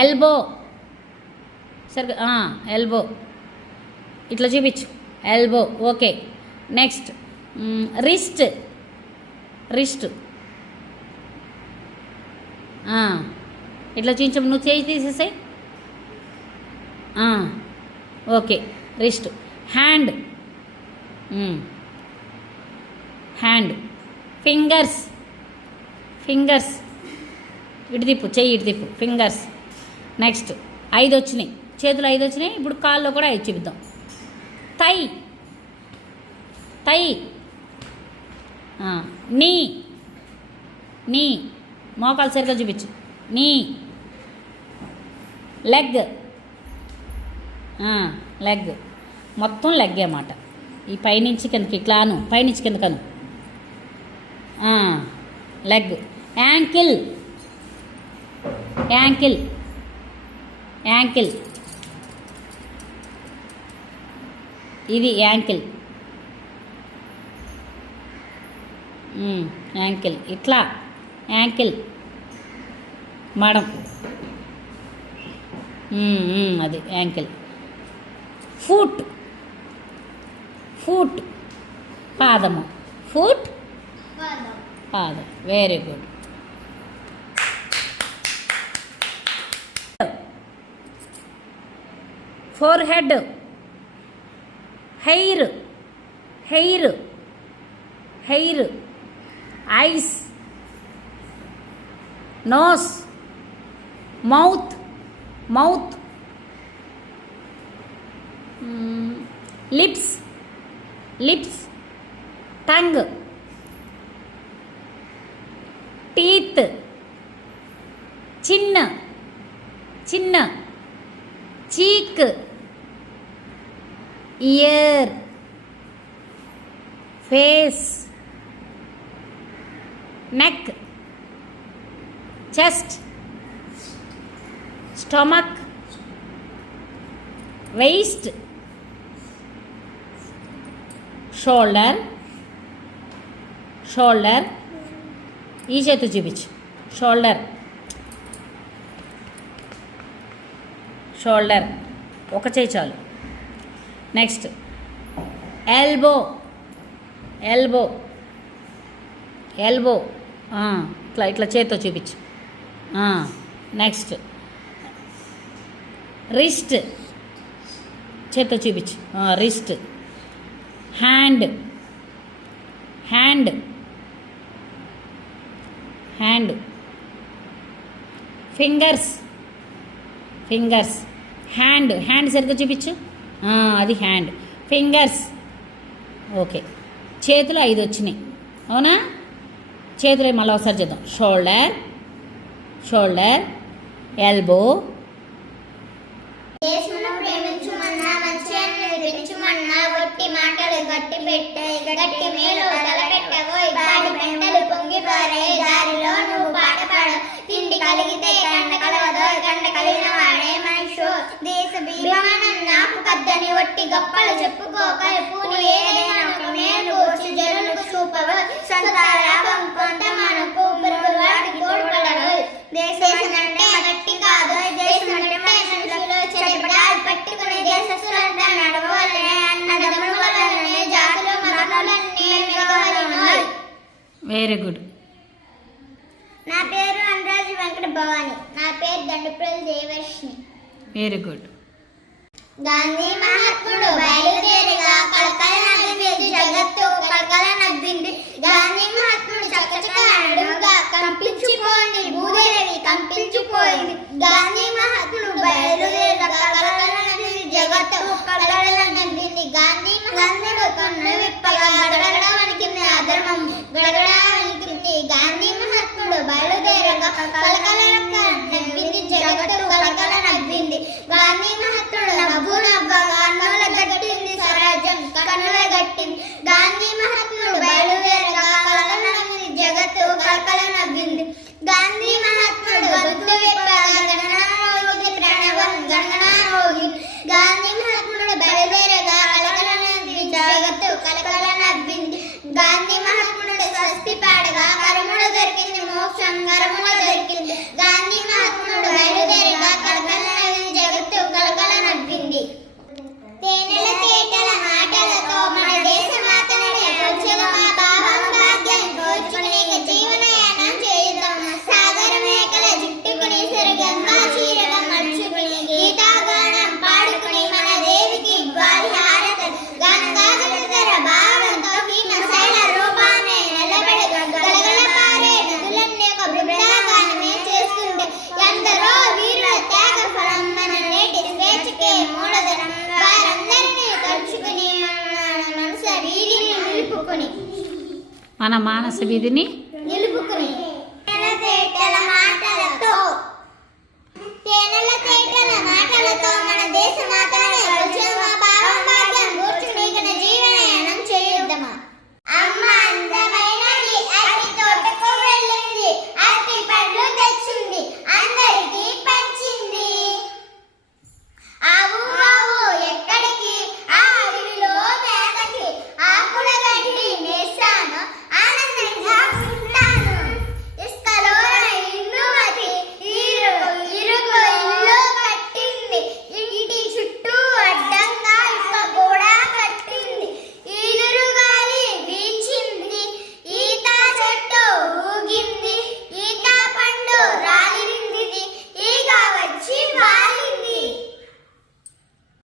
Elbow సరిగ్గా elbow ఇట్లా చూపించు. Elbow okay next wrist wrist ఇట్లా చూపించు. నువ్వు చేయి తీసేసాయి. Okay wrist hand hand fingers fingers ఇటు తిప్పు. చెయ్యి ఇటు తిప్పు. ఫింగర్స్ నెక్స్ట్ ఐదు వచ్చినాయి చేతులు ఐదు వచ్చినాయి ఇప్పుడు కాల్లో కూడా ఐదు చూపిద్దాం. తై. తై. నీ. నీ. మోకాలు సరిగ్గా చూపించు. నీ. లెగ్. లెగ్. మొత్తం లెగ్ అన్నమాట. ఈ పైనుంచి కిందకి ఇట్లాను పైనుంచి కిందకను. లెగ్. యాంకిల్. యాంకిల్. యాంకిల్. ఇది యాంకిల్. యాంకిల్. ఇట్లా. యాంకిల్. మడం. అది యాంకిల్. ఫూట్. ఫూట్. పాదము. ఫూట్. పాదం. Very good forehead. Hair. Hair. Hair. Eyes. Nose. Mouth. Mouth. Hmm. Lips. Lips. Tongue. Teeth. Chin. Chin చిన్న cheek ear face neck chest stomach waist shoulder shoulder ఈ చేతి చూపించు shoulder shoulder. ఒక చేయి చాలు. Next. Elbow. Elbow. Elbow. ఇట్లా ఇట్లా చేతితో చూపించు. నెక్స్ట్. రిస్ట్. చేతితో చూపించు. Wrist. Hand. Hand. Hand. Fingers. Fingers. Hand hand సరిగ్గా చూపించు. అది హ్యాండ్. ఫింగర్స్. ఓకే. చేతులు ఐదు వచ్చినాయి. అవునా? చేతులు మళ్ళీ ఒకసారి చేద్దాం. Shoulder shoulder elbow. మాటలు దారిలో నువ్వు తిండి కలిగితే కండ కలగదో కండ కలిగిన దేశ భీమనం నాకు కద్దని వట్టి గొప్పలు చెప్పుకోక ఎప్పుడు ఏదైనా ఒక మేలు వచ్చి జనులకు చూపవ సొంత లాభం కొంత మనకు వాటికి తోడ్పడవు దేశం అంటే గట్టి కాదు దేశం అంటే మనుషులు పట్టుకుని దేశస్తులంతా నడవాలనే అన్నదమ్ముల వలనే జాతులు వెరీ గుడ్ నా పేరు అనురాజు వెంకట భవాని నా పేరు దండప్రల్ దేవర్షిని వెరీ గుడ్. గాంధీ మహాత్ముడు బయలుదేరిగా కలకల నవ్వింది జగత్తు కలకల నవ్వింది గాంధీ మహాత్ముడు చక్కచక్క అడుగుగా కంపించిపోయింది భూదేవి కంపించిపోయింది. గాంధీ మహాత్ముడు బయలుదేరిగా కలకల నవ్వింది జగత్తు కలకల నవ్వింది గాంధీ మహాత్ముడు కన్ను విప్పగా గడగడ వణికింది. అధర్మం గడగడ వణికింది. గాంధీ మహాత్ముడు బయలుదేరగా కలకల Marmol మన మానస విధిని